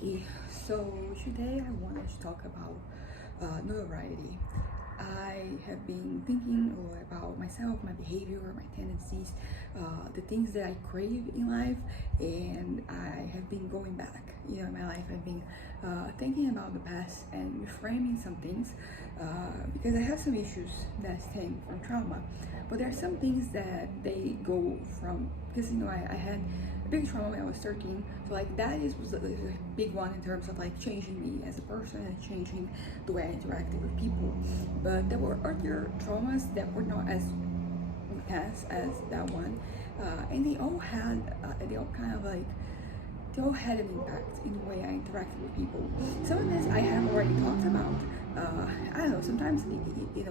Hey, so today I wanted to talk about notoriety. I have been thinking a lot about myself, my behavior, my tendencies, the things that I crave in life, and I have been going back. In my life, I've been thinking about the past and reframing some things because I have some issues that stem from trauma, but there are some things that they go from because I had big trauma when I was 13. So like that was a big one in terms of like changing me as a person and changing the way I interacted with people. But there were other traumas that were not as intense as that one, and they all kind of like they all had an impact in the way I interacted with people. Some of this I have already talked about. I don't know. Sometimes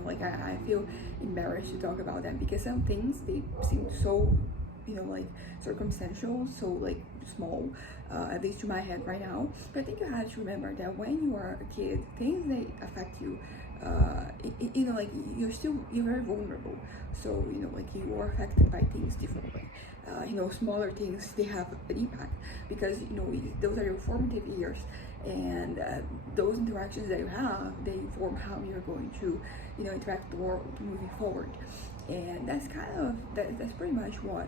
like I feel embarrassed to talk about them because some things they seem so like circumstantial, so like small, at least to my head right now. But I think you have to remember that when you are a kid, things they affect you. Like you're very vulnerable. So like you are affected by things differently. Smaller things they have an impact because those are your formative years, and those interactions that you have they form how you're going to interact with the world moving forward. And that's pretty much what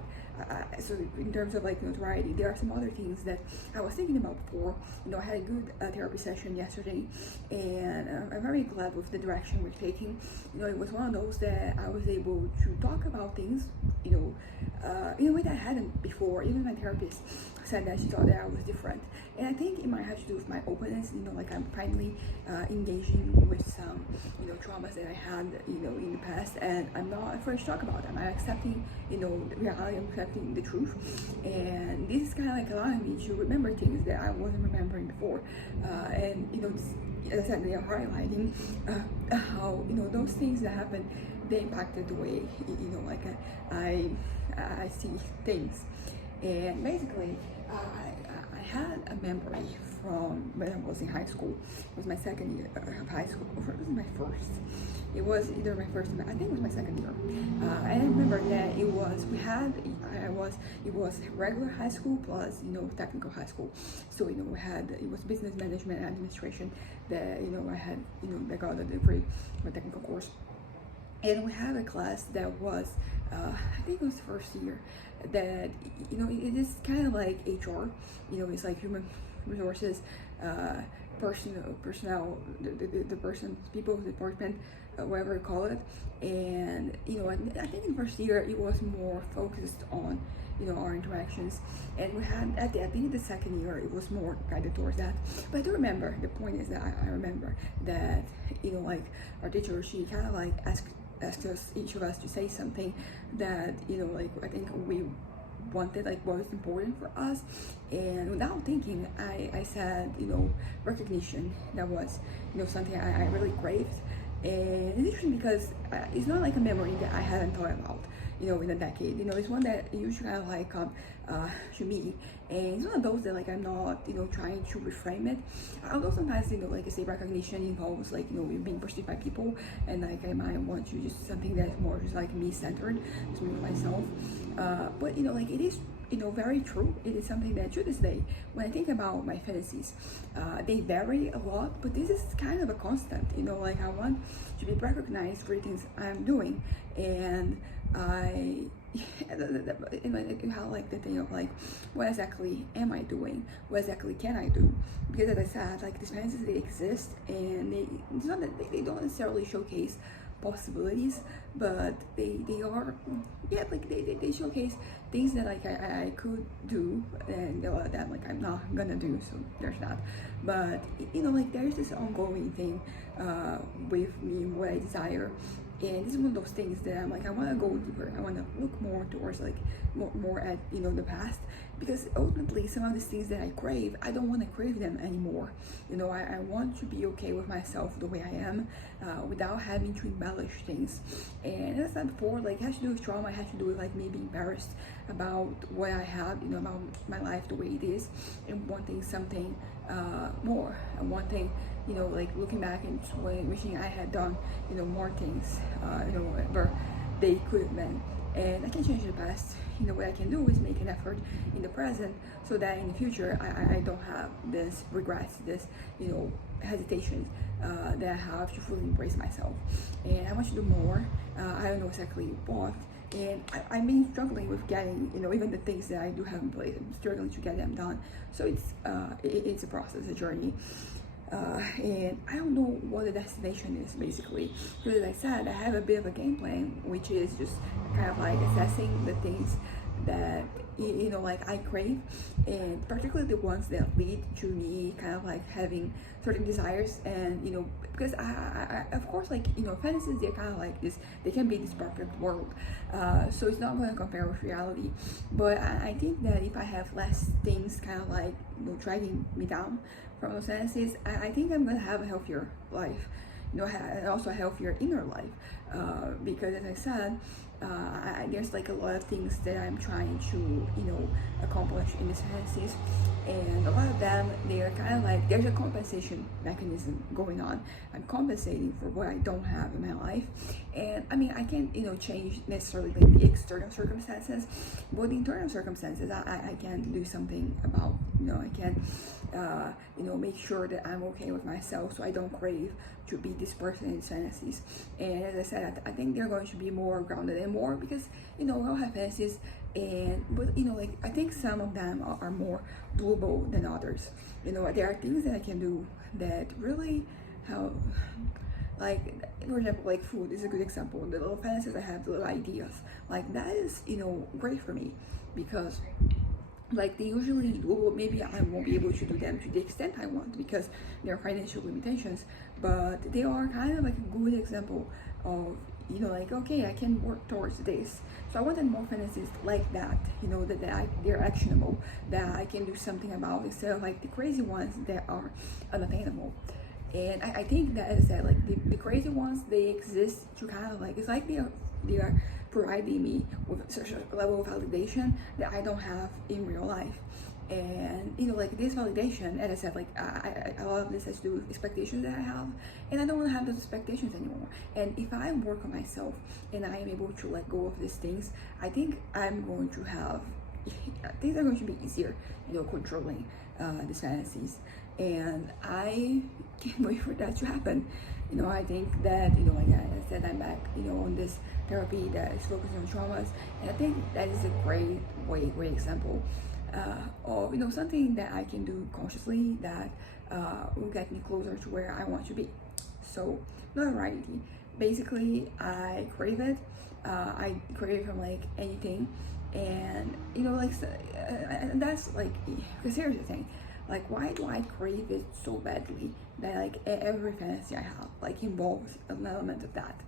so in terms of like notoriety, there are some other things that I was thinking about before. I had a good therapy session yesterday, and I'm very glad with the direction we're taking. It was one of those that I was able to talk about things in a way that I hadn't before. Even my therapist said that she thought that I was different, and I think it might have to do with my openness. Like I'm finally engaging with some traumas that I had in the past, and I'm not afraid to talk about them. I'm accepting the reality, I'm accepting the truth, and this is kind of like allowing me to remember things that I wasn't remembering before. And as I said, they are highlighting how those things that happened, they impacted the way like I see things. And basically, I had a memory from when I was in high school. It was my second year of high school. Or it was my first. It was either my first, I think it was my second year. I remember that it was regular high school plus technical high school. So it was business management and administration that I had I got a degree, my technical course. And we had a class that was I think it was the first year that it is kind of like HR. It's like human resources, personnel, the person, people department, whatever you call it. And I think in the first year it was more focused on our interactions, and we had at the end of the second year it was more guided towards that. But I do remember, the point is that I remember that like our teacher, she kind of like asked us, each of us, to say something that like I think we wanted, like what was important for us. And without thinking, I said recognition. That was something I really craved. And it's interesting because it's not like a memory that I hadn't thought about in a decade. It's one that usually kind of like to me, and it's one of those that like I'm not trying to reframe it. Although sometimes like I say, recognition involves like being perceived by people, and like I might want to just something that's more just like me centered, just me myself. But like it is very true. It is something that to this day, when I think about my fantasies, they vary a lot, but this is kind of a constant. Like I want to be recognized for the things I'm doing, and how like the thing of like what exactly am I doing, what exactly can I do, because as I said, like these fantasies, they exist, and it's not that they don't necessarily showcase possibilities, but they are, yeah, like they showcase things that like I could do, and a lot of that like I'm not gonna do, so there's that. But like there's this ongoing thing with me, what I desire. And this is one of those things that I'm like, I want to go deeper. I want to look more towards like more at the past, because ultimately some of these things that I crave, I don't want to crave them anymore. I want to be okay with myself the way I am, without having to embellish things. And as I said before, like it has to do with trauma. It has to do with like me being embarrassed about what I have, about my life the way it is, and wanting something more, and wanting like looking back and wishing I had done more things whatever they could have been. and I can change the past. What I can do is make an effort in the present, so that in the future I don't have this regrets, this hesitations that I have to fully embrace myself. And I want to do more. I don't know exactly what. And I've been struggling with getting, even the things that I do have in place. I'm struggling to get them done. So it's a process, a journey. And I don't know what the destination is, basically. Because as I said, I have a bit of a game plan, which is just kind of like assessing the things that like I crave, and particularly the ones that lead to me kind of like having certain desires. And because I of course, like, fantasies, they're kind of like this, they can be this perfect world, so it's not going to compare with reality. But I think that if I have less things kind of like dragging me down from those fantasies, I think I'm going to have a healthier life, and also a healthier inner life, because as I said, there's like a lot of things that I'm trying to accomplish in these fantasies, and a lot of them, they are kind of like, there's a compensation mechanism going on. I'm compensating for what I don't have in my life. And I mean, I can't change necessarily like the external circumstances, but the internal circumstances I can do something about. I can make sure that I'm okay with myself, so I don't crave to be this person in fantasies. And as I said, I think they're going to be more grounded and more, because we all have fantasies, but like, I think some of them are more doable than others. There are things that I can do that really help. Like, for example, like food is a good example. The little fantasies I have, the little ideas, like that is great for me, because like they usually do. Maybe I won't be able to do them to the extent I want because there are financial limitations, but they are kind of like a good example of like, okay, I can work towards this. So I wanted more fantasies like that, they're actionable, that I can do something about, instead of like the crazy ones that are unattainable. And I think that, as I said, like the crazy ones, they exist to kind of like, it's like they are providing me with such a level of validation that I don't have in real life. And like this validation, as I said, like a lot of this has to do with expectations that I have, and I don't want to have those expectations anymore. And if I work on myself and I am able to let go of these things, I think I'm going to have things are going to be easier, controlling these fantasies. And I can't wait for that to happen. I think that, like I said, I'm back, on this therapy that is focused on traumas. And I think that is a great example of, something that I can do consciously that will get me closer to where I want to be. So, notoriety. Basically, I crave it. I crave it from like anything. And, and that's like, because here's the thing. Like, why do I crave it so badly that like every fantasy I have like involves an element of that?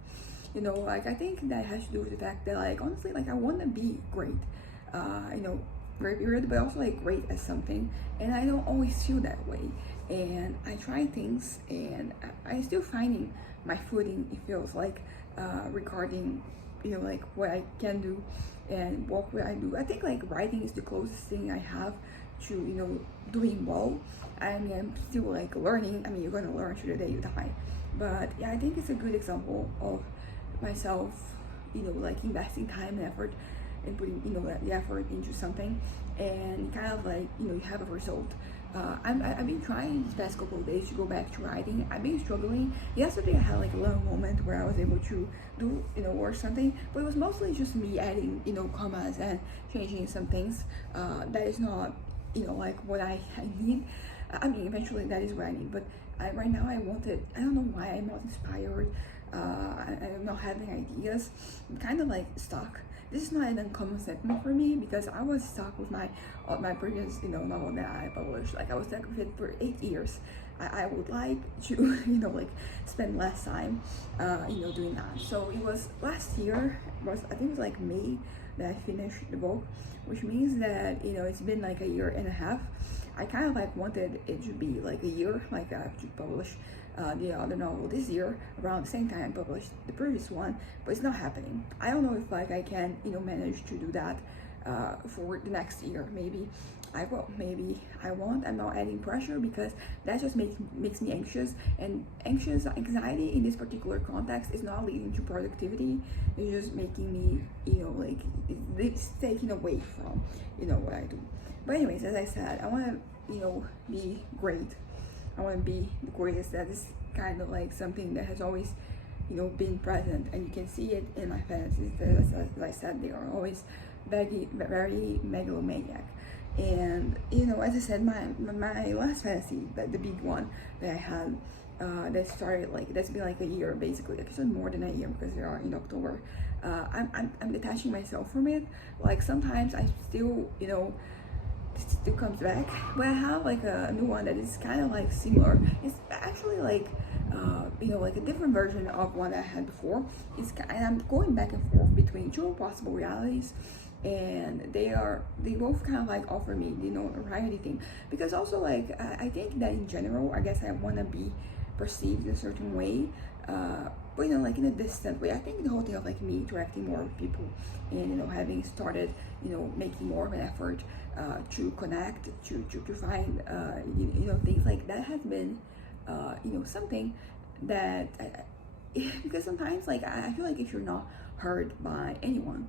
Like, I think that has to do with the fact that, like, honestly, like, I want to be great, very period, but also like great at something, and I don't always feel that way. And I try things, and I still finding my footing, it feels like, regarding like what I can do and what will I do. I think like writing is the closest thing I have to doing well. I mean, I'm still like learning. I mean, you're gonna learn through the day you die, but yeah, I think it's a good example of myself like investing time and effort and putting the effort into something, and kind of like you have a result. I've been trying these past couple of days to go back to writing. I've been struggling. Yesterday I had like a little moment where I was able to do or something, but it was mostly just me adding commas and changing some things. That is not like what I need. I mean, eventually that is what I need, but right now I don't know why I'm not inspired. I'm not having ideas. I'm kind of like stuck. This is not an uncommon sentiment for me, because I was stuck with my previous novel that I published. Like, I was stuck with it for 8 years. I would like to like spend less time doing that. So it was last year, I think it was like May, that I finished the book, which means that it's been like a year and a half. I kind of like wanted it to be like a year, like to publish the other novel this year around the same time I published the previous one, but it's not happening. I don't know if like I can manage to do that for the next year maybe. I will. Maybe I won't. I'm not adding pressure because that just makes me anxious. And anxiety in this particular context is not leading to productivity. It's just making me, like it's taking away from, what I do. But anyways, as I said, I want to, be great. I want to be the greatest. That is kind of like something that has always, been present, and you can see it in my fantasies. As I said, they are always very megalomaniac. And as I said, my last fantasy, the big one that I had, that started that's been like a year basically, actually more than a year because they are in October. I'm detaching myself from it. Like sometimes I still, it still comes back, but I have like a new one that is kind of like similar. It's actually like like a different version of one I had before. And I'm going back and forth between two possible realities, and they both kind of like offer me variety thing, because also like I think that in general, I guess I want to be perceived in a certain way, but like in a distant way. I think the whole thing of like me interacting more with people and having started making more of an effort to connect, to find things like that has been something that because sometimes like I feel like if you're not heard by anyone,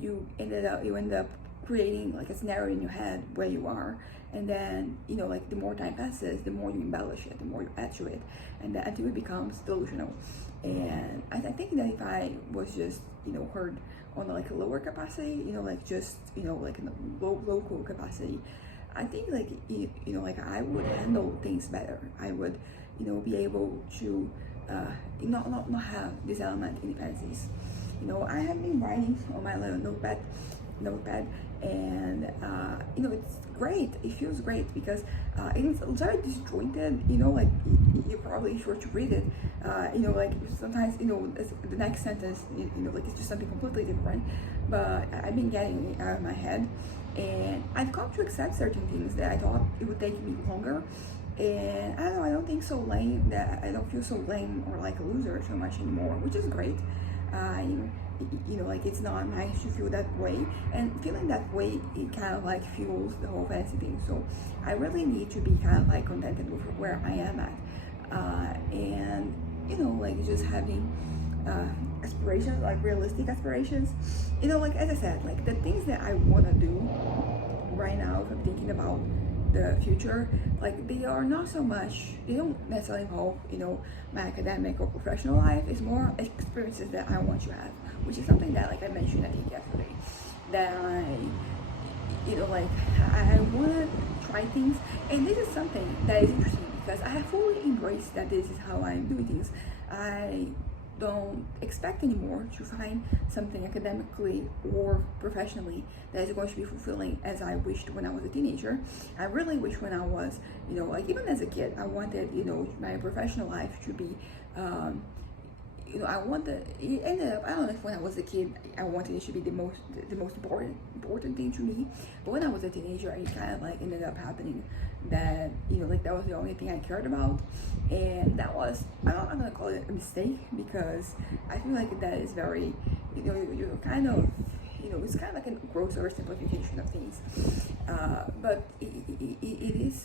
you end up creating like a scenario in your head where you are, and then like the more time passes, the more you embellish it, the more you add to it, and that until it becomes delusional. And I think that if I was just heard on like a lower capacity, like just like in a local capacity, I think like like I would handle things better. I would be able to not have this element in fantasies. I have been writing on my little notepad, and it's great. It feels great because it's very disjointed. Like you probably sure to read it. Like sometimes the next sentence like it's just something completely different. But I've been getting it out of my head, and I've come to accept certain things that I thought it would take me longer. And I don't know, I don't think so lame, that I don't feel so lame or like a loser so much anymore, which is great. Like it's not nice to feel that way, and feeling that way, it kind of like fuels the whole fantasy thing. So I really need to be kind of like contented with where I am at, and like just having aspirations, like realistic aspirations. Like as I said, like the things that I want to do right now, if I'm thinking about the future, like they are not so much, they don't necessarily involve my academic or professional life. It's more experiences that I want to have, which is something that like I mentioned I think yesterday, that I want to try things. And this is something that is interesting because I have fully embraced that this is how I'm doing things. I don't expect anymore to find something academically or professionally that is going to be fulfilling as I wished when I was a teenager. I really wish when I was, like even as a kid, I wanted, my professional life to be, it ended up, I don't know if when I was a kid, I wanted it to be the most important thing to me. But when I was a teenager, it kind of like ended up happening that, like that was the only thing I cared about. And that was, I'm gonna call it a mistake, because I feel like that is very, you're kind of, it's kind of like a gross oversimplification of things. But it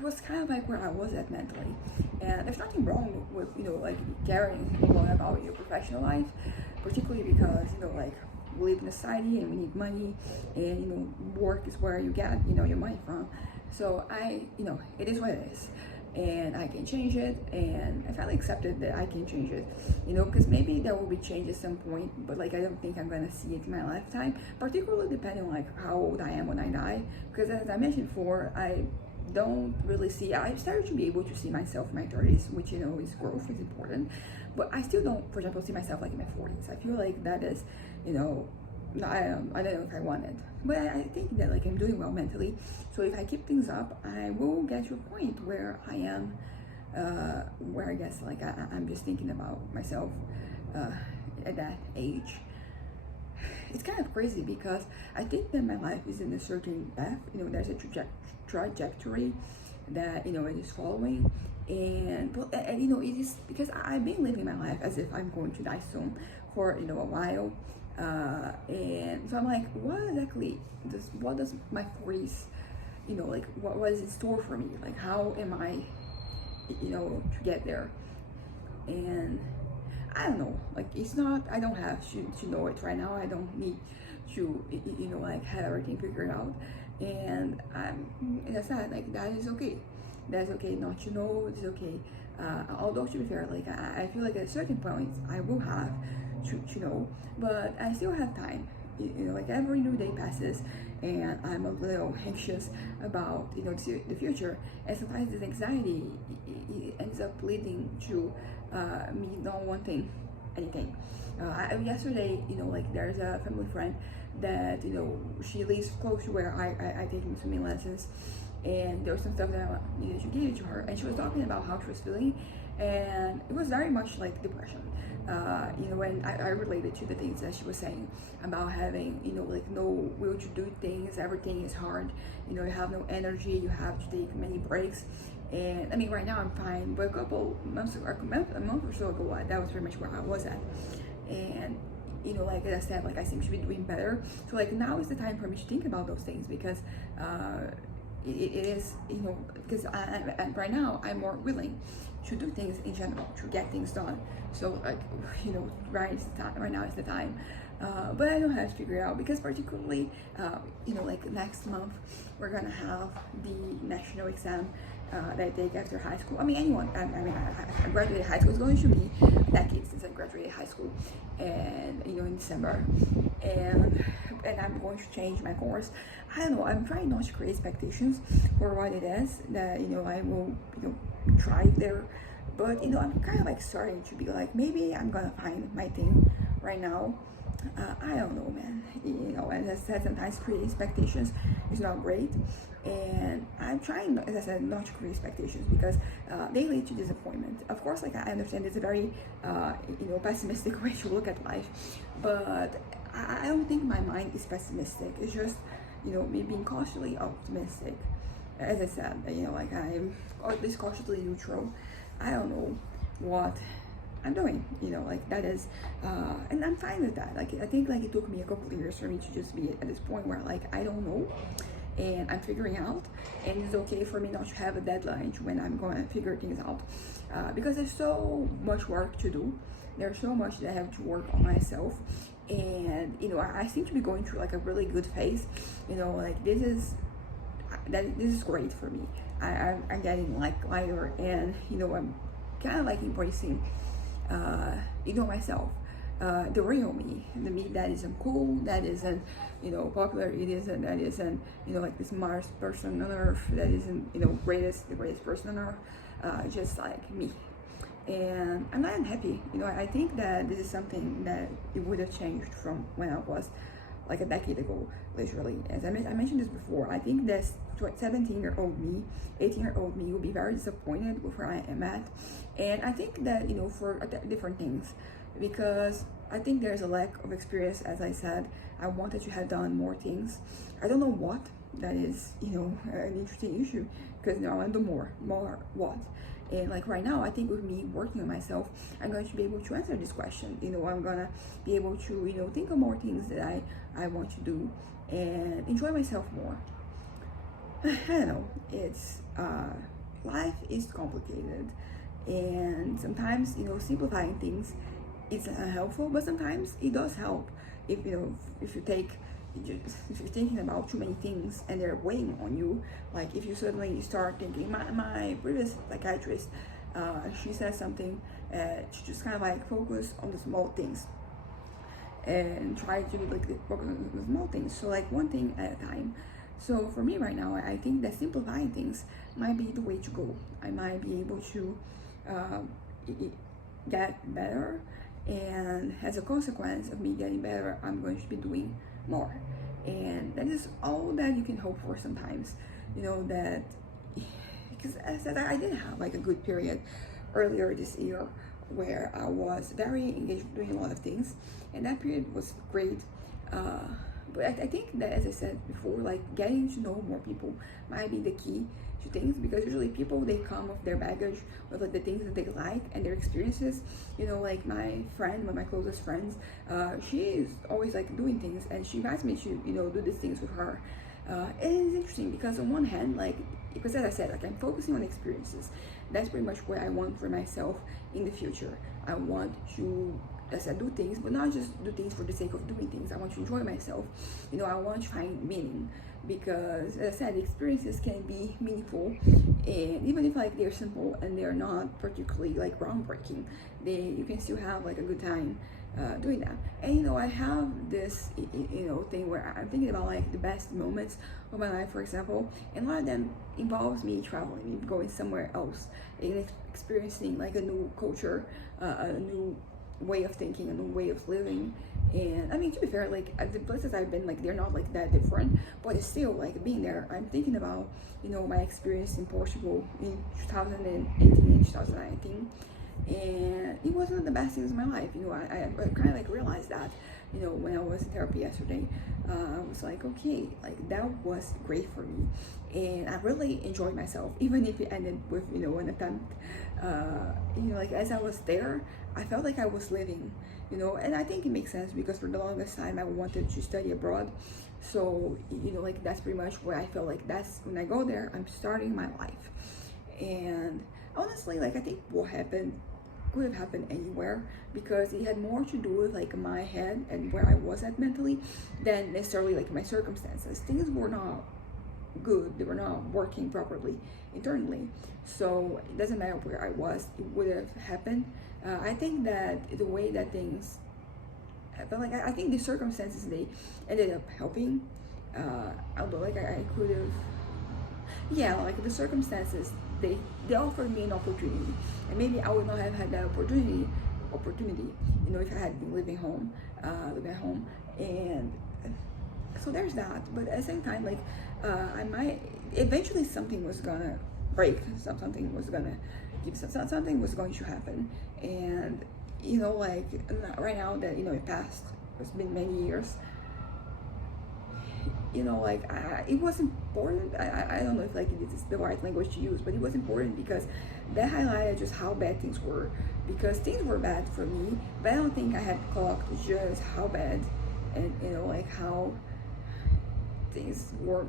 was kind of like where I was at mentally. And there's nothing wrong with, like caring more about your professional life, particularly because, like we live in a society and we need money, and, work is where you get, your money from. So it is what it is. And I can change it, and I finally accepted that I can change it, because maybe there will be change at some point, but like I don't think I'm gonna see it in my lifetime, particularly depending on like how old I am when I die, because as I mentioned before, I don't really see, I started to be able to see myself in my 30s, which is growth, is important, but I still don't, for example, see myself like in my 40s. I feel like that is, I don't know if I want it, but I think that like I'm doing well mentally. So if I keep things up, I will get to a point where I am, where I guess like I'm just thinking about myself at that age. It's kind of crazy because I think that my life is in a certain path. There's a trajectory that it is following, and it is because I've been living my life as if I'm going to die soon for a while. And so I'm like, what exactly what does my 40s like what was in store for me, like how am I, to get there. And I don't know, like it's not, I don't have to know it right now. I don't need to, like have everything figured out. And as I said, like that is okay. That's okay not to know, it's okay. Although to be fair, like I feel like at a certain point I will have to know, but I still have time. Like every new day passes and I'm a little anxious about, the future. And sometimes this anxiety it ends up leading to me not wanting anything. Yesterday, like there's a family friend that, she lives close to where I take swimming lessons, and there was some stuff that I needed to give to her, and she was talking about how she was feeling, and it was very much like depression. When I related to the things that she was saying about having, like no will to do things, everything is hard, you have no energy, you have to take many breaks. And I mean, right now I'm fine, but a couple months ago, a month or so ago, that was pretty much where I was at. And like I said, like I seem to be doing better. So like now is the time for me to think about those things, because it is, because right now I'm more willing to do things in general, to get things done. So like, right now is the time. But I don't have to figure it out, because particularly, like next month, we're gonna have the national exam that I take after high school. I mean, anyone, I graduated high school. It's going to be a decade since I graduated high school, and in December, and I'm going to change my course. I don't know, I'm trying not to create expectations for what it is that, I will, thrive there. But, I'm kind of like starting to be like, maybe I'm gonna find my thing right now. I don't know, man. As I said, sometimes creating expectations is not great. And I'm trying, as I said, not to create expectations, because they lead to disappointment. Of course, like I understand it's a very, pessimistic way to look at life. But I don't think my mind is pessimistic. It's just, me being cautiously optimistic. As I said, like I'm at least cautiously neutral. I don't know what I'm doing, like that is, and I'm fine with that. Like I think like it took me a couple of years for me to just be at this point where like I don't know, and I'm figuring out, and it's okay for me not to have a deadline to when I'm going to figure things out, because there's so much work to do. There's so much that I have to work on myself, and I seem to be going through like a really good phase. Like this is great for me. I'm getting like lighter, and I'm kind of like embracing myself, the real me, the me that isn't cool, that isn't popular, that isn't like the smartest person on earth, that isn't the greatest person on earth, just like me. And I'm not unhappy. I think that this is something that it would have changed from when I was like a decade ago, literally. As I mentioned this before, I think that 17-year-old me, 18-year-old me will be very disappointed with where I am at. And I think that, for different things, because I think there's a lack of experience. As I said, I wanted to have done more things. I don't know what, that is, an interesting issue, because now I want to do more what. And like right now, I think with me working on myself, I'm going to be able to answer this question. I'm gonna be able to, think of more things that I want to do and enjoy myself more. I don't know. It's life is complicated, and sometimes simplifying things is unhelpful, but sometimes it does help. If if you're thinking about too many things and they're weighing on you, like if you suddenly start thinking, my previous psychiatrist, she said something, to just kind of like focus on the small things and try to like focus on the small things, so like one thing at a time. So for me right now, I think that simplifying things might be the way to go. I might be able to get better, and as a consequence of me getting better, I'm going to be doing more. And that is all that you can hope for sometimes. That, because as I said, I did have like a good period earlier this year where I was very engaged doing a lot of things, and that period was great. But I think that, as I said before, like getting to know more people might be the key to things, because usually people, they come with their baggage, with like the things that they like and their experiences. Like my friend, one of my closest friends, she is always like doing things, and she invites me to do these things with her. It is interesting because on one hand, like, because as I said, like I'm focusing on experiences. That's pretty much what I want for myself in the future. I want to, as I do things, but not just do things for the sake of doing things. I want to enjoy myself. You know, I want to find meaning because, as I said, experiences can be meaningful, and even if like they're simple and they're not particularly like groundbreaking, you can still have like a good time doing that. And you know, I have this thing where I'm thinking about like the best moments of my life, for example, and a lot of them involves me traveling, going somewhere else, and experiencing like a new culture, a new way of thinking, a new way of living. And I mean, to be fair, like the places I've been, like they're not like that different, but it's still like being there. I'm thinking about my experience in Portugal in 2018 and 2019, and it was one of the best things in my life. I kind of like realized that when I was in therapy yesterday. I was like, okay, like that was great for me, and I really enjoyed myself, even if it ended with an attempt. Like as I was there, I felt like I was living, and I think it makes sense because for the longest time I wanted to study abroad. So like that's pretty much where I felt like that's when I go there, I'm starting my life. And honestly, like I think what happened could have happened anywhere because it had more to do with like my head and where I was at mentally than necessarily like my circumstances. Things were not good, they were not working properly internally, so it doesn't matter where I was, it would have happened. I think that the way that things happened, like I think the circumstances, they ended up helping, although like I could have, yeah, like the circumstances, they offered me an opportunity, and maybe I would not have had that opportunity, if I had been living at home, and so there's that. But at the same time, like I might eventually something was gonna break, something was gonna give, something was going to happen, and like right now that it passed, it's been many years. Like it was important. I don't know if like this is the right language to use, but it was important because that highlighted just how bad things were. Because things were bad for me, but I don't think I had clocked just how bad, and like how things were.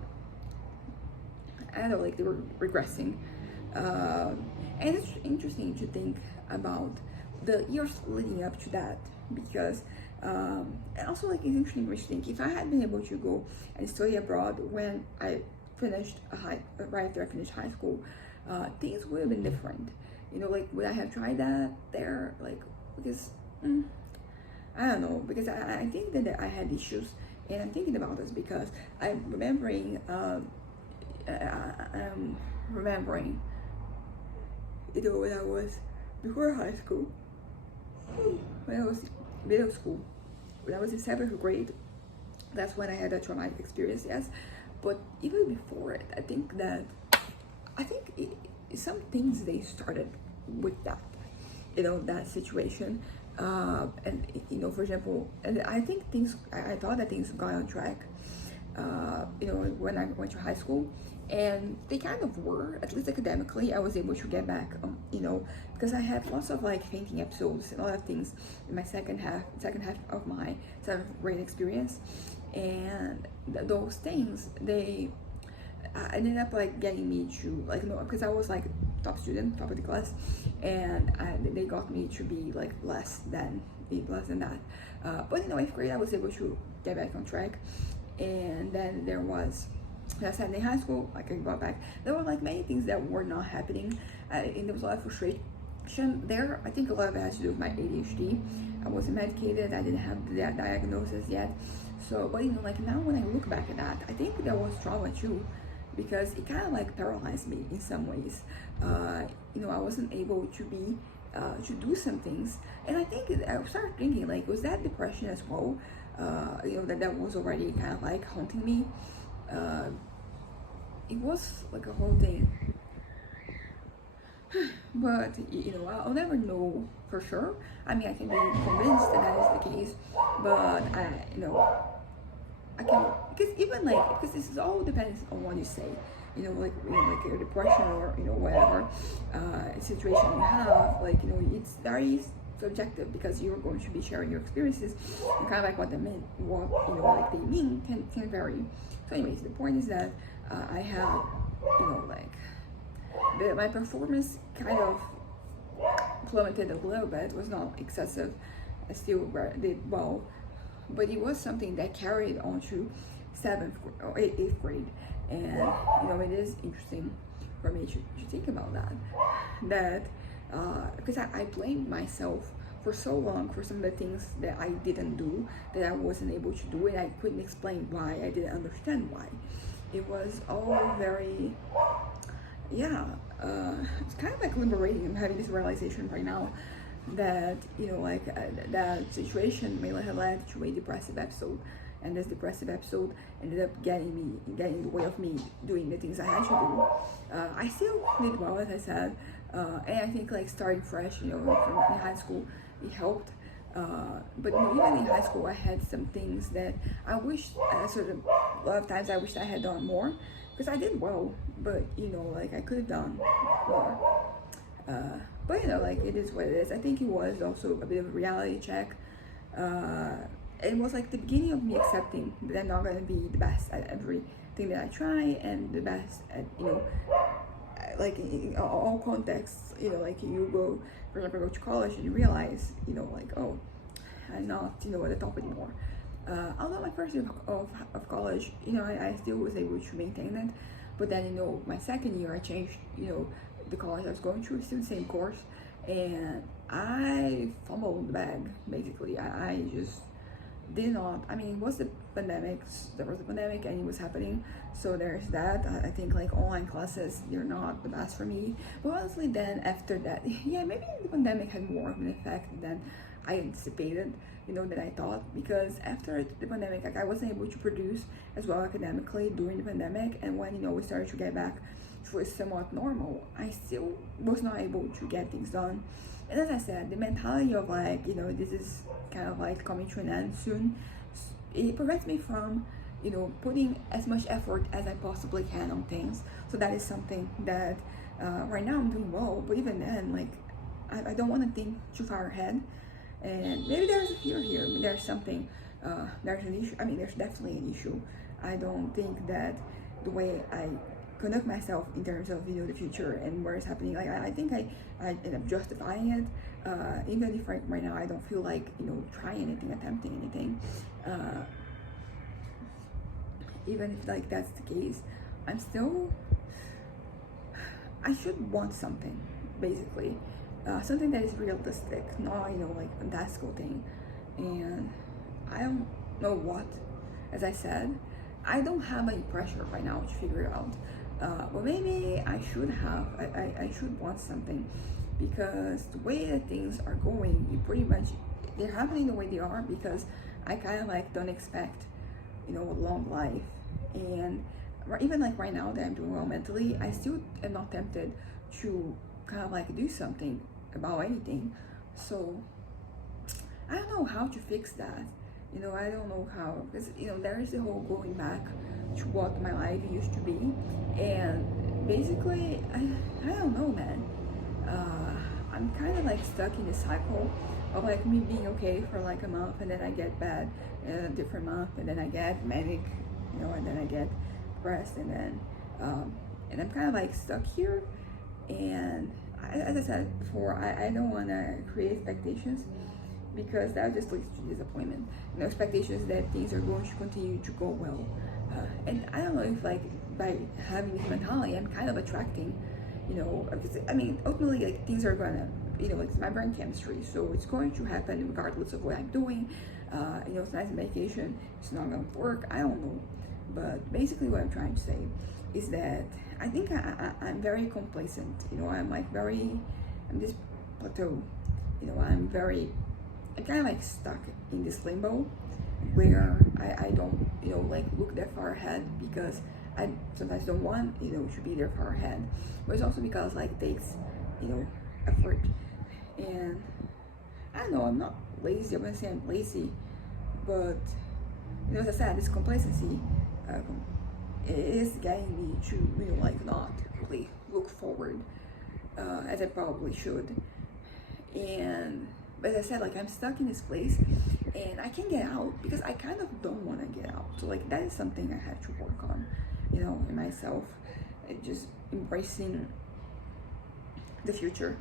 I don't know, like they were regressing. And it's interesting to think about the years leading up to that because. And also, like, it's interesting to think if I had been able to go and study abroad when I finished right after I finished high school, things would have been different. Like, would I have tried that there? Like, because I don't know, because I think that I had issues, and I'm thinking about this because I'm remembering, when I was before high school, when I was middle school. When I was in 7th grade, that's when I had a traumatic experience, yes. But even before it, I think some things they started with that, that situation. And for example, and I think I thought that things got on track, when I went to high school, and they kind of were, at least academically. I was able to get back, because I had lots of like fainting episodes and a lot of things in my second half of my 7th grade experience, and those things, they ended up like getting me to like, because I was like top student, top of the class, and they got me to be like less than that. But in 8th grade, I was able to get back on track, and then there was. I said in high school, like I got back, there were like many things that were not happening, and there was a lot of frustration there. I think a lot of it has to do with my ADHD. I wasn't medicated, I didn't have that diagnosis yet. So, but like now when I look back at that, I think there was trauma too, because it kind of like paralyzed me in some ways. I wasn't able to be, to do some things, and I think I started thinking like, was that depression as well? That was already kind of like haunting me. It was like a whole thing, but I'll never know for sure. I mean, I can be convinced that is the case, but I can, because even like, because this is all depends on what you say, like your depression or whatever situation you have, like it's very subjective because you're going to be sharing your experiences, and kind of like what they mean, what like they mean can vary. So anyways, the point is that I have like my performance kind of plummeted a little bit. It was not excessive. I still did well, but it was something that carried on to 7th or 8th grade. And it is interesting for me to think about that because I blamed myself for so long for some of the things that I didn't do, that I wasn't able to do, and I couldn't explain why. I didn't understand why. It was all very it's kind of like liberating. I'm having this realization right now that that situation may have led to a depressive episode, and this depressive episode ended up getting in the way of me doing the things I had to do. I still did well, as I said, and I think like starting fresh, from in high school, it helped. But even in high school, I had some things that I wish, a lot of times I wish I had done more, because I did well, but I could have done more. But it is what it is. I think it was also a bit of a reality check. It was like the beginning of me accepting that I'm not gonna be the best at everything that I try, and the best at like in all contexts. You go, for example, go to college and you realize oh, I'm not at the top anymore. Although my first year of college, I still was able to maintain it, but then my second year I changed the college I was going to, still the same course, and I fumbled the bag basically. I just did not. I mean, it was the pandemic. There was a pandemic and it was happening, so there's that. I think like online classes, they're not the best for me. But honestly, then after that, yeah, maybe the pandemic had more of an effect than I anticipated, than I thought, because after the pandemic, like, I wasn't able to produce as well academically during the pandemic, and when we started to get back to a somewhat normal, I still was not able to get things done. And as I said, the mentality of like, this is kind of like coming to an end soon, it prevents me from, putting as much effort as I possibly can on things. So that is something that right now I'm doing well, but even then, like, I don't want to think too far ahead. And maybe there's a fear here. I mean, there's something, there's an issue. I mean, there's definitely an issue. I don't think that the way I conduct myself in terms of the future and where it's happening, like I think I end up justifying it, even if right now I don't feel like trying anything, attempting anything. Even if like that's the case, I should want something, basically. Something that is realistic, not like a fantastical thing. And I don't know what. As I said, I don't have any pressure right now to figure it out. But maybe I should have. I should want something, because the way that things are going, they're happening the way they are because I kind of like don't expect a long life. And even like right now that I'm doing well mentally, I still am not tempted to kind of like do something about anything. So I don't know how to fix that. I don't know how, because there is the whole going back to what my life used to be, and basically I don't know, man. I'm kind of like stuck in this cycle of like me being okay for like a month, and then I get bad in a different month, and then I get manic, and then I get depressed, and then and I'm kind of like stuck here. And as I said before, I don't want to create expectations, because that just leads to disappointment. Expectations that things are going to continue to go well. And I don't know if like by having this mentality, I'm kind of attracting, I mean, ultimately like things are gonna, like it's my brain chemistry, so it's going to happen regardless of what I'm doing. It's not medication, it's not gonna work, I don't know. But basically what I'm trying to say is that I think I'm very complacent. I'm this plateau. I'm kind of like stuck in this limbo where I don't, like look that far ahead, because I sometimes don't want, to be there far ahead. But it's also because like it takes, effort. And I don't know, I'm not lazy. I'm gonna say I'm lazy, but as I said, this complacency is getting me to like not really look forward as I probably should. And But as I said, like I'm stuck in this place and I can't get out because I kind of don't want to get out. So like that is something I have to work on, you know, in myself. And just embracing the future,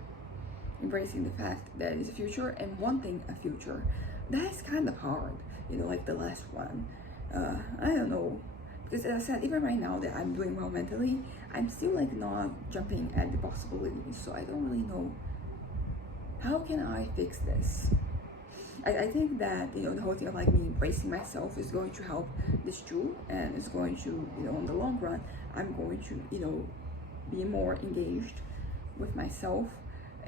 embracing the fact that it's a future and wanting a future. That is kind of hard, you know, like the last one. I don't know, because as I said, even right now that I'm doing well mentally, I'm still like not jumping at the possibilities. So I don't really know how can I fix this. I think that, you know, the whole thing of like me embracing myself is going to help this too, and it's going to, you know, in the long run, I'm going to, you know, be more engaged with myself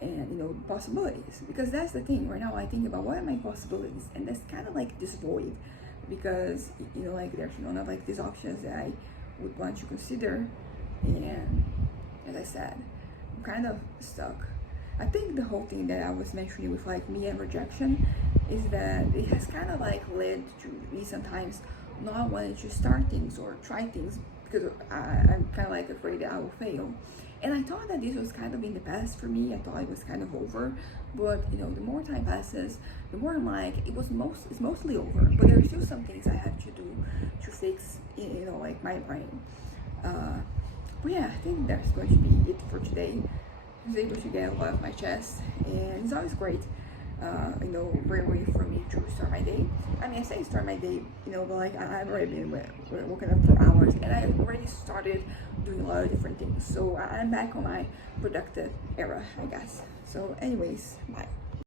and, you know, possibilities. Because that's the thing right now, I think about what are my possibilities, and that's kind of like this void, because, you know, like there's none of like these options that I would want to consider. And as I said, I'm kind of stuck. I think the whole thing that I was mentioning with like me and rejection is that it has kind of like led to me sometimes not wanting to start things or try things because I'm kind of like afraid that I will fail. And I thought that this was kind of in the past for me. I thought it was kind of over, but you know, the more time passes, the more I'm like, it's mostly over. But there are still some things I have to do to fix, you know, like my brain. But yeah, I think that's going to be it for today. I was able to get a lot off my chest, and it's always great, you know, great way for me to start my day. I mean, I say start my day, you know, but like I've already been woken up for hours, and I've already started doing a lot of different things. So I'm back on my productive era, I guess. So anyways, bye.